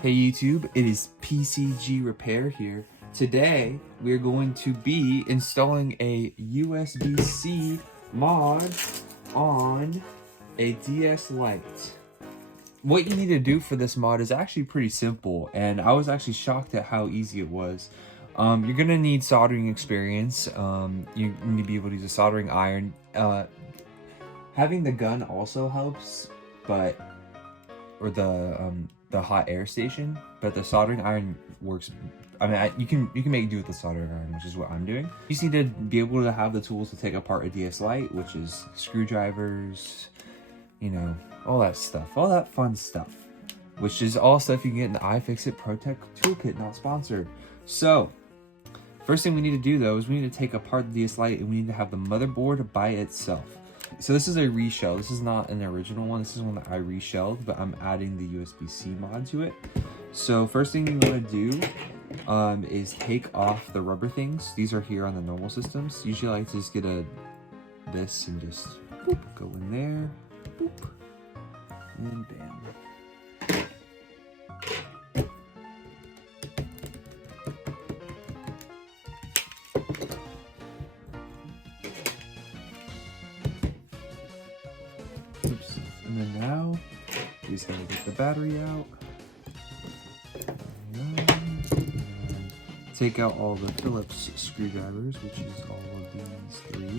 Hey YouTube, it is PCG Repair here. Today, we're going to be installing a USB-C mod on a DS Lite. What you need to do for this mod is actually pretty simple, and I was actually shocked at how easy it was. You're gonna need soldering experience. You need to be able to use a soldering iron. Having the gun also helps, but or the hot air station, but the soldering iron works. I mean, you can make do with the soldering iron, which is what I'm doing. You just need to be able to have the tools to take apart a DS Lite, which is screwdrivers, you know, all that stuff, all that fun stuff, which is all stuff you can get in the iFixit ProTech Toolkit, not sponsored. So, first thing we need to do though is we need to take apart the DS Lite, and we need to have the motherboard by itself. So this is a reshell. This is not an original one. This is one that I reshelled, but I'm adding the USB-C mod to it. So first thing you want to do is take off the rubber things. These are here on the normal systems. Usually I like to just get this and just boop, go in there, boop, and bam. Oops. And then now, you just gotta get the battery out. And take out all the Phillips screwdrivers, which is all of these three.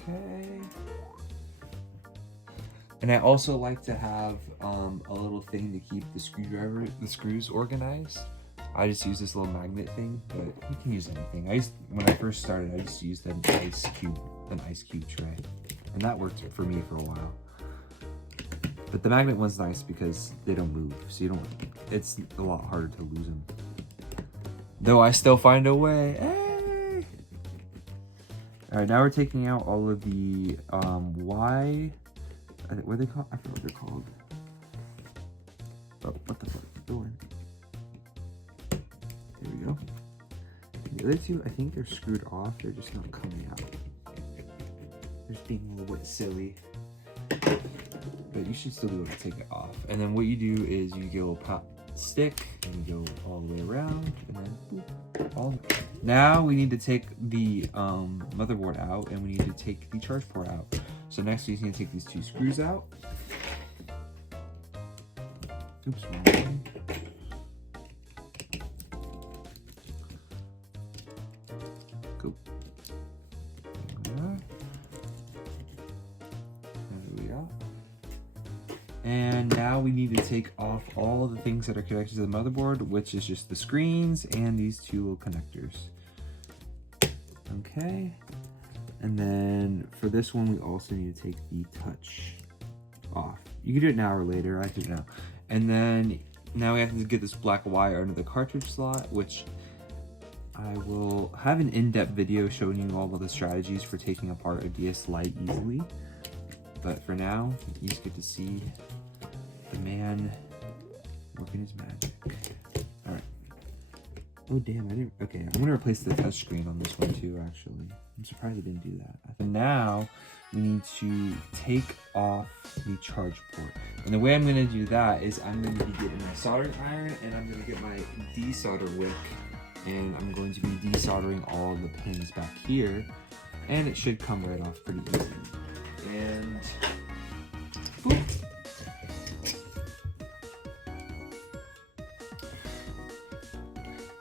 Okay. And I also like to have a little thing to keep the screws organized. I just use this little magnet thing, but you can use anything. When I first started, I just used an ice cube tray, and that worked for me for a while. But the magnet one's nice because they don't move, so it's a lot harder to lose them. Though I still find a way. Hey! All right, now we're taking out all of the what are they called? I forget what they're called. Oh, what the fuck is doing? There we go. The other two, I think they're screwed off. They're just not coming out. They're just being a little bit silly. But you should still be able to take it off. And then what you do is you get a little pop stick and you go all the way around, and then boop, now we need to take the motherboard out, and we need to take the charge port out. So next we just need to take these two screws out. Oops, wrong one. Go. There we go. And now we need to take off all of the things that are connected to the motherboard, which is just the screens and these two little connectors. Okay. And then for this one, we also need to take the touch off. You can do it now or later, I do it now. And then now we have to get this black wire under the cartridge slot, which I will have an in-depth video showing you all of the strategies for taking apart a DS Lite easily. But for now, you just get to see the man working his magic. All right. Oh damn, I didn't, okay, I'm gonna replace the touchscreen on this one too, actually. I'm surprised I didn't do that. And now, we need to take off the charge port. And the way I'm gonna do that is I'm gonna be getting my soldering iron, and I'm gonna get my desolder wick, and I'm going to be desoldering all the pins back here, and it should come right off pretty easily. And boop.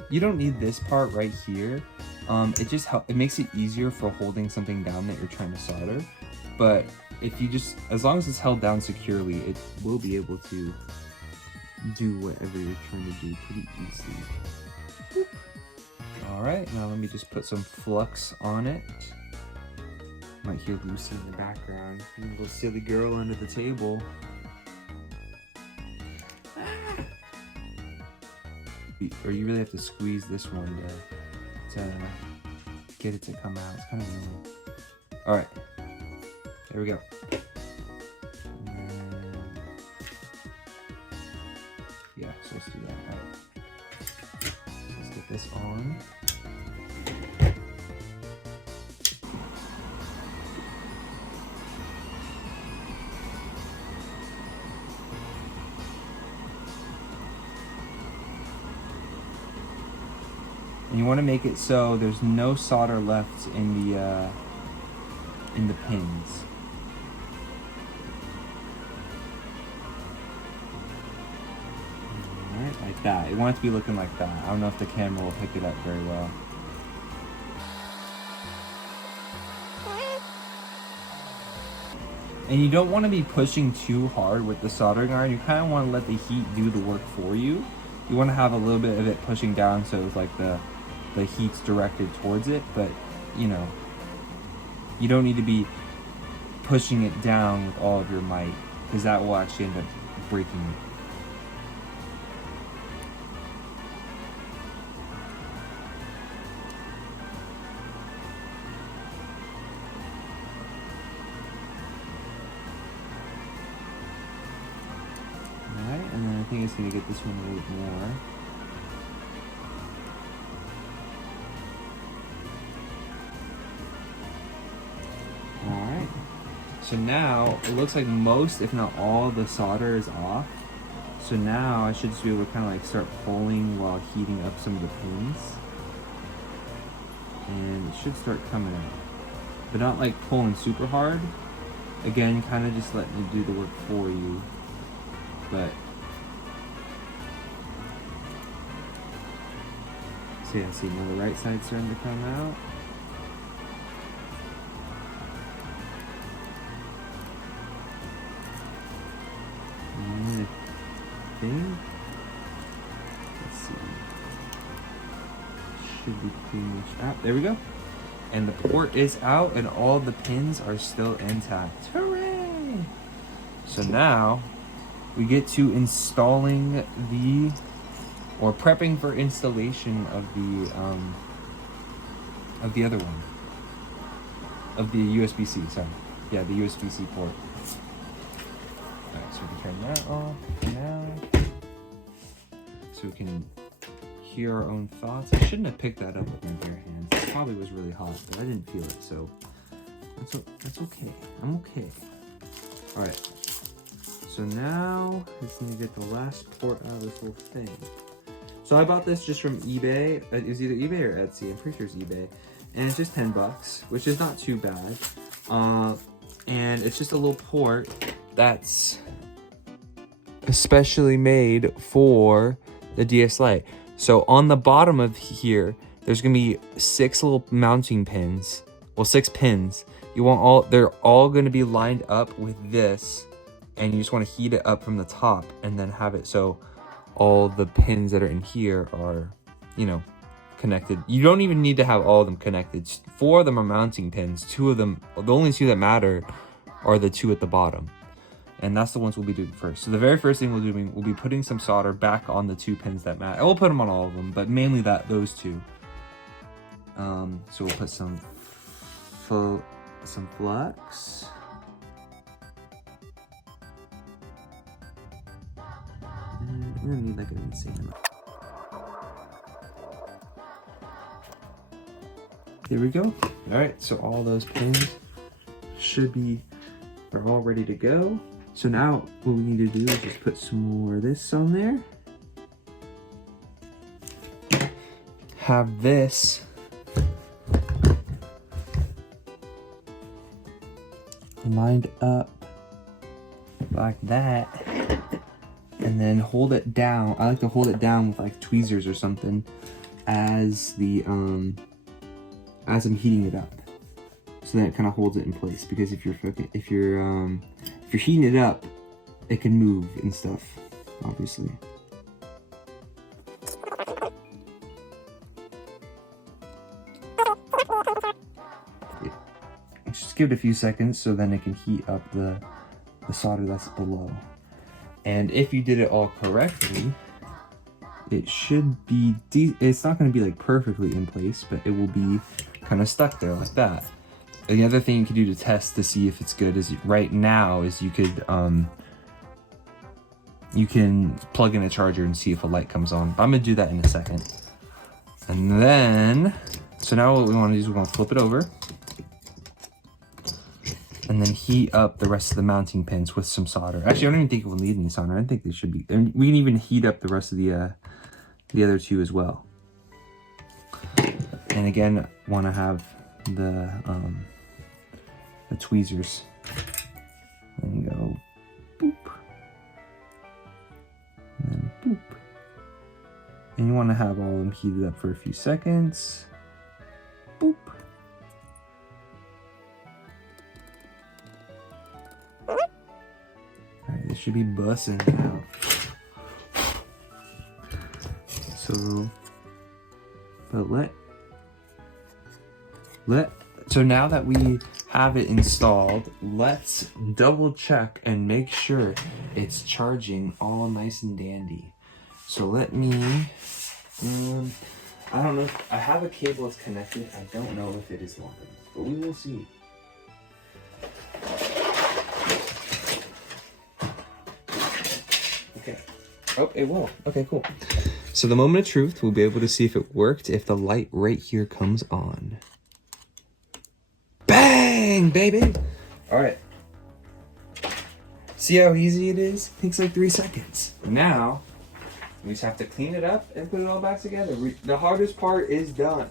You don't need this part right here. It makes it easier for holding something down that you're trying to solder. But if you as long as it's held down securely, it will be able to do whatever you're trying to do pretty easily. All right, now let me just put some flux on it. You might hear Lucy in the background, a little silly girl under the table. Or you really have to squeeze this one to get it to come out. It's kind of annoying. All right, there we go. And then, yeah. supposed to do that. Right. Let's get this on. And you want to make it so there's no solder left in the pins. Alright, like that. You want it to be looking like that. I don't know if the camera will pick it up very well. And you don't want to be pushing too hard with the soldering iron. You kind of want to let the heat do the work for you. You want to have a little bit of it pushing down so it's like the heat's directed towards it, but you know, you don't need to be pushing it down with all of your might, because that will actually end up breaking it. Alright, and then I think it's going to get this one a little bit more. Alright, so now it looks like most, if not all, the solder is off. So now I should just be able to kind of like start pulling while heating up some of the pins. And it should start coming out. But not like pulling super hard. Again, kind of just letting it do the work for you. But so yeah, see now the right side's starting to come out. Thing. Let's see. Should be pretty much out. There we go. And the port is out and all the pins are still intact. Hooray! So now we get to installing or prepping for installation of the other one. Of the USB-C, sorry. Yeah, the USB-C port. Alright, so we can turn that off now. So we can hear our own thoughts. I shouldn't have picked that up with my bare hands. It probably was really hot, but I didn't feel it, so that's okay. I'm okay. Alright. So now I just need to get the last port out of this whole thing. So I bought this just from eBay. It was either eBay or Etsy. I'm pretty sure it's eBay. And it's just $10, which is not too bad. And it's just a little port that's especially made for the DS Lite. So on the bottom of here, there's gonna be 6 little mounting pins. Well, 6 pins. They're all gonna be lined up with this, and you just wanna heat it up from the top and then have it so all the pins that are in here are, you know, connected. You don't even need to have all of them connected. 4 of them are mounting pins. 2 of them, the only 2 that matter are the 2 at the bottom. And that's the ones we'll be doing first. So the very first thing we'll be putting some solder back on the 2 pins that matter. We'll put them on all of them, but mainly those 2. So we'll put some flux. And we're gonna need like an insane amount. There we go. All right, so all those pins are all ready to go. So now what we need to do is just put some more of this on there. Have this lined up like that. And then hold it down. I like to hold it down with like tweezers or something as I'm heating it up. So that it kind of holds it in place, because if you're heating it up, it can move and stuff, obviously. Yeah. Just give it a few seconds so then it can heat up the solder that's below. And if you did it all correctly, it should be, it's not going to be like perfectly in place, but it will be kind of stuck there like that. And the other thing you can do to test to see if it's good is right now is you could you can plug in a charger and see if a light comes on. I'm gonna do that in a second. And then, so now what we want to do is we're gonna flip it over and then heat up the rest of the mounting pins with some solder. Actually, I don't even think it will need any solder. I think they should be, and we can even heat up the rest of the other two as well. And again, want to have the tweezers. And you go boop, and then boop. And you want to have all of them heated up for a few seconds. Boop. Alright, this should be busting now. So, but so now that we have it installed, let's double check and make sure it's charging all nice and dandy. So let me, I don't know if I have a cable that's connected. I don't know if it is working, but we will see. Okay. Oh, it will. Okay, cool. So the moment of truth, we'll be able to see if it worked if the light right here comes on. Bang, baby! All right. See how easy it is? It takes like 3 seconds. Now, we just have to clean it up and put it all back together. The hardest part is done.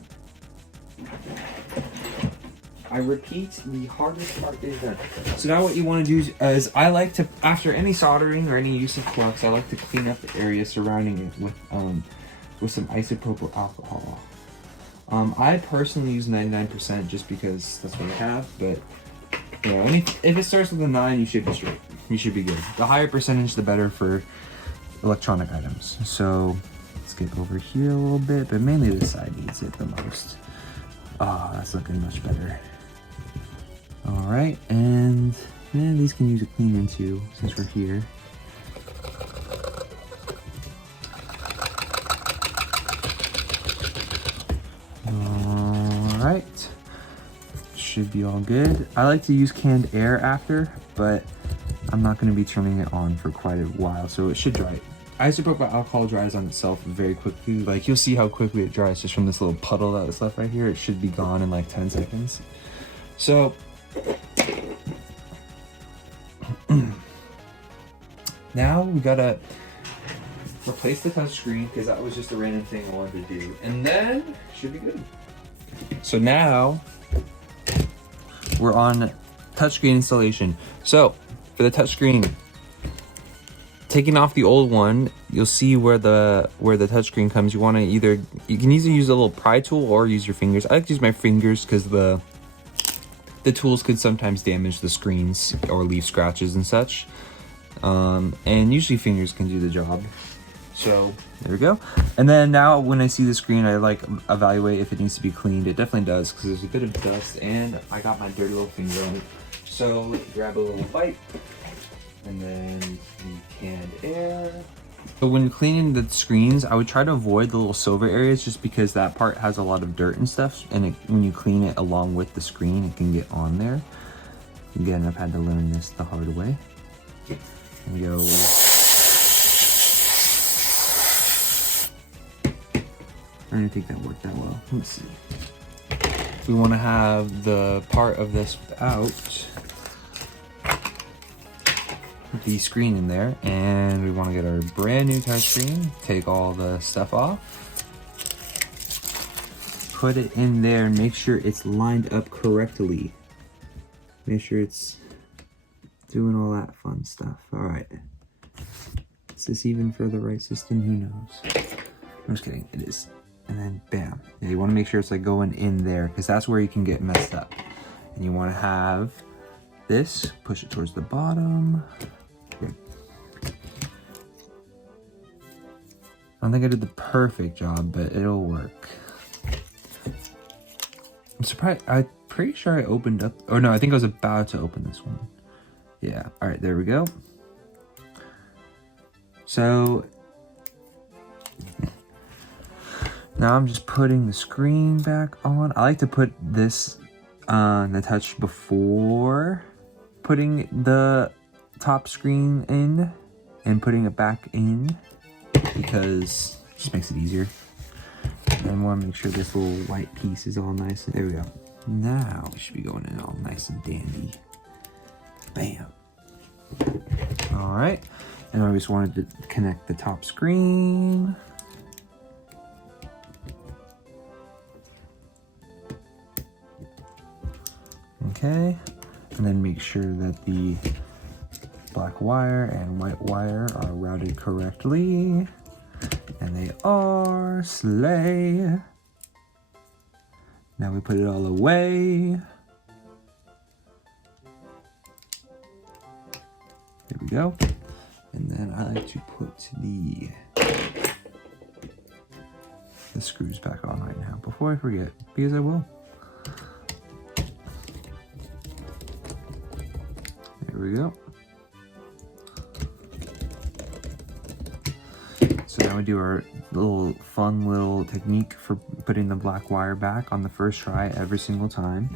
I repeat, the hardest part is done. So now what you want to do is I like to, after any soldering or any use of flux, I like to clean up the area surrounding it with some isopropyl alcohol. I personally use 99% just because that's what I have, but you know, if it starts with a 9, you should be straight. You should be good. The higher percentage, the better for electronic items. So let's get over here a little bit, but mainly this side needs it the most. Ah, that's looking much better. All right, and these can use a cleaning too, since we're here. All right, should be all good. I like to use canned air after, but I'm not going to be turning it on for quite a while, so it should dry. Isopropyl alcohol dries on itself very quickly. Like, you'll see how quickly it dries just from this little puddle that was left right here. It should be gone in like 10 seconds. So now we gotta replace the touchscreen because that was just a random thing I wanted to do, and then should be good. So now we're on touchscreen installation. So for the touchscreen, taking off the old one, you'll see where the touchscreen comes. You want to you can either use a little pry tool or use your fingers. I like to use my fingers because the tools could sometimes damage the screens or leave scratches and such. And usually fingers can do the job. So there we go. And then now when I see the screen, I like evaluate if it needs to be cleaned. It definitely does because there's a bit of dust and I got my dirty little finger on it. So grab a little wipe and then the canned air. So when cleaning the screens, I would try to avoid the little silver areas just because that part has a lot of dirt and stuff, and when you clean it along with the screen, it can get on there. Again, I've had to learn this the hard way. And go. I don't think that worked that well. Let's see. We want to have the part of this without the screen in there, and we want to get our brand new touchscreen, take all the stuff off, put it in there, and make sure it's lined up correctly. Make sure it's doing all that fun stuff. All right, is this even for the right system? Who knows? I'm just kidding, it is. And then bam. Yeah, you want to make sure it's like going in there because that's where you can get messed up. And you want to have this, push it towards the bottom. Okay. I don't think I did the perfect job, but it'll work. I'm surprised. I'm pretty sure I opened up. Oh no, I think I was about to open this one. Yeah. All right, there we go. So now I'm just putting the screen back on. I like to put this on the touch before putting the top screen in, and putting it back in because it just makes it easier. And I want to make sure this little white piece is all nice. There we go. Now it should be going in all nice and dandy. Bam. All right. And I just wanted to connect the top screen. Okay. And then make sure that the black wire and white wire are routed correctly. And they are. Slay. Now we put it all away. There we go. And then I like to put the screws back on right now before I forget, because I will. There we go. So now we do our fun little technique for putting the black wire back on the first try every single time.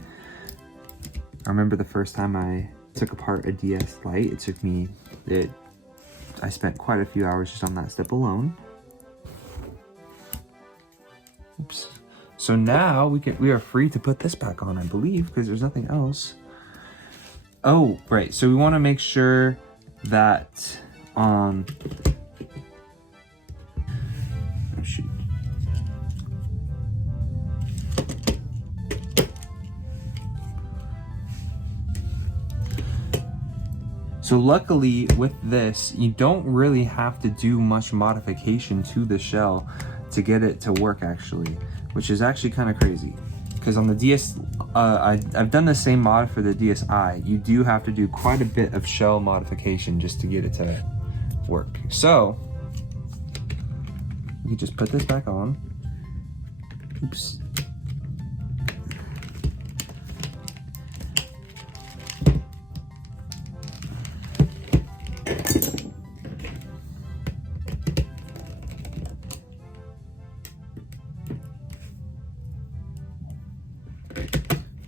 I remember the first time I took apart a DS Lite, I spent quite a few hours just on that step alone. Oops. So now we are free to put this back on, I believe, because there's nothing else. Oh, right. So we want to make sure that oh, shoot. So luckily with this, you don't really have to do much modification to the shell to get it to work actually, which is actually kind of crazy. Because on the DS, I've done the same mod for the DSi. You do have to do quite a bit of shell modification just to get it to work. So, you just put this back on. Oops.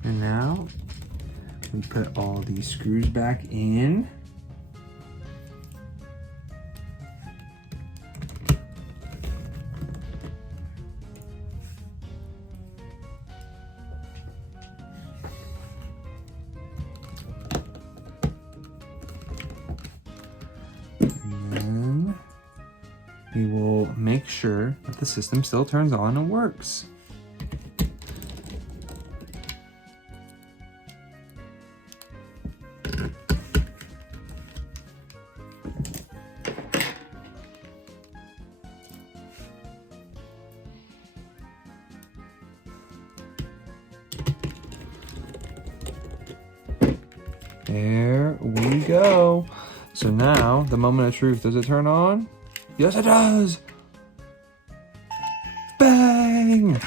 And now we put all these screws back in. And then we will make sure that the system still turns on and works. There we go. So now, the moment of truth, does it turn on? Yes, it does! Bang!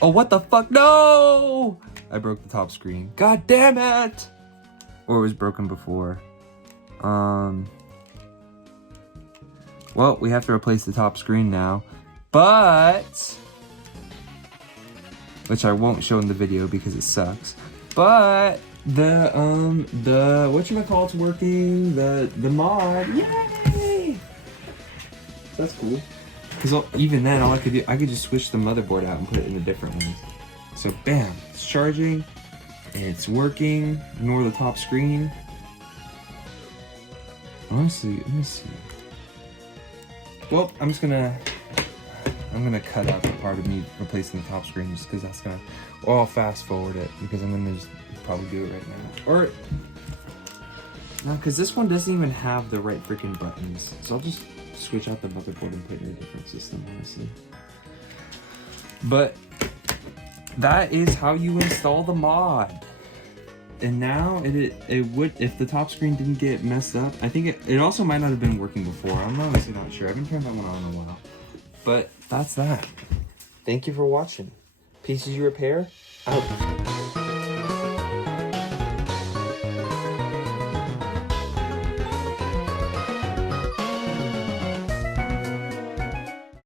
Oh, what the fuck? No! I broke the top screen. God damn it! Or it was broken before. Well, we have to replace the top screen now. But... which I won't show in the video because it sucks. But... the whatchamacallit's working, the mod, yay! That's cool. Because even then, all I could do, I could just switch the motherboard out and put it in a different one. So bam, it's charging, and it's working. Ignore the top screen. Honestly, let me see. Well, I'm gonna cut out the part of me replacing the top screen just because that's gonna, or I'll fast forward it because I'm gonna just probably do it right now. Or, no, because this one doesn't even have the right freaking buttons. So I'll just switch out the motherboard and put it in a different system, honestly. But that is how you install the mod. And now it would, if the top screen didn't get messed up, I think it also might not have been working before. I'm honestly not sure. I haven't turned that one on in a while. But that's that. Thank you for watching. PCG Repair, out.